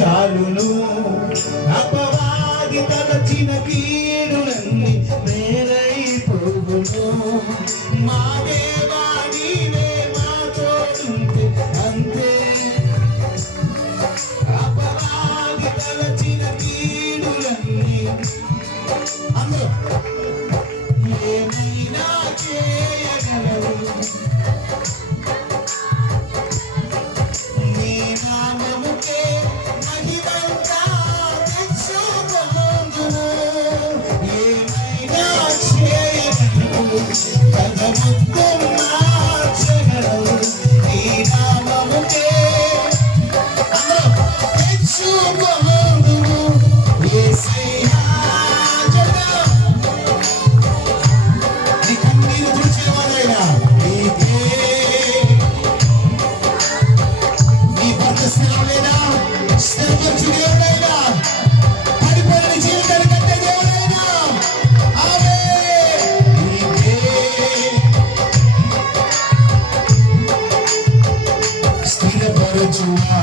చాలును. అపవాది తలచిన కీడులన్నీ మేలైపోవును. మా దేవా నీవే మాతోడుంటే అంతే. అపవాది తలచిన కీడులన్నీ అందరూ ఏమైనా చేయగలవు. నీ నామముకే మహిమంతా తెచ్చుకొందును. ఏమైనా చేయగలవు, పదముద్దు మార్చగలవు. నీ నామముకే అందరూ తెచ్చుకొందును. యేసయ్యా స్థిరపరచువా